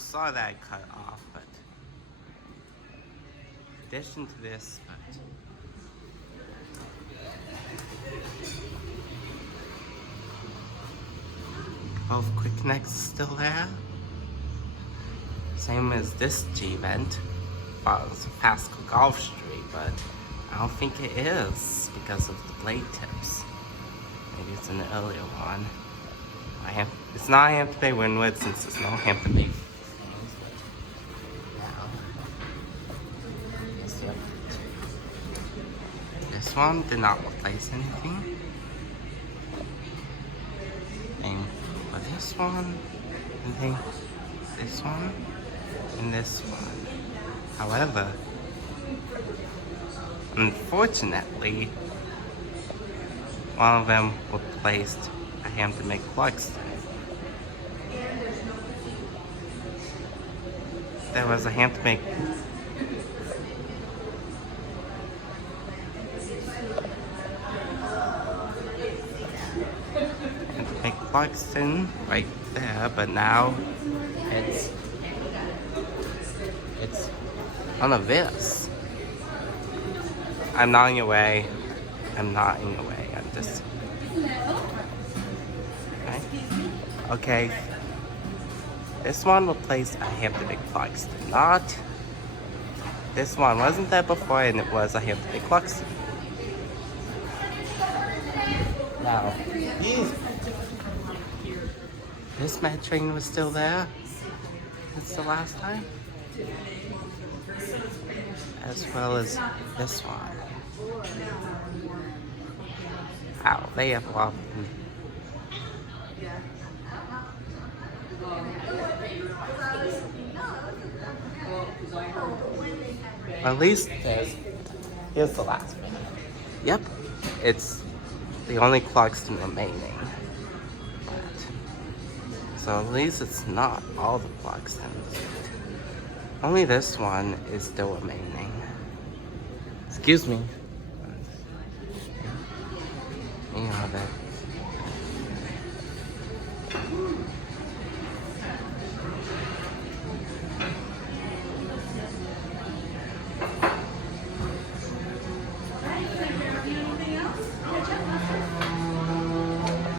saw that I cut off, but in addition to this, both quick connects still there. Same as this G-vent. Thought it was a Pascal Golf Street, but I don't think it is because of the blade tips. Maybe it's an earlier one. It's not Hampton Bay Windward since there's no Hampton Bay. This one did not replace anything. And for this one, anything, this one, and this one. However, unfortunately, one of them replaced a Hampton Bay Clarkston. There was a Hampton Bay Clarkston right there, but now it's none of this. I'm not in your way. I'm not in your way. I'm just. Okay. This one replaced a Hampton Bay Clarkston. Not. This one wasn't there before, and it was a Hampton Bay Clarkston. Now, this Med train was still there. That's the last time. As well as this one. Wow, they have a lot. At least here's the last one. Yep, it's the only Clarkston remaining. So at least it's not all the Clarkstons. Only this one is still remaining. Excuse me.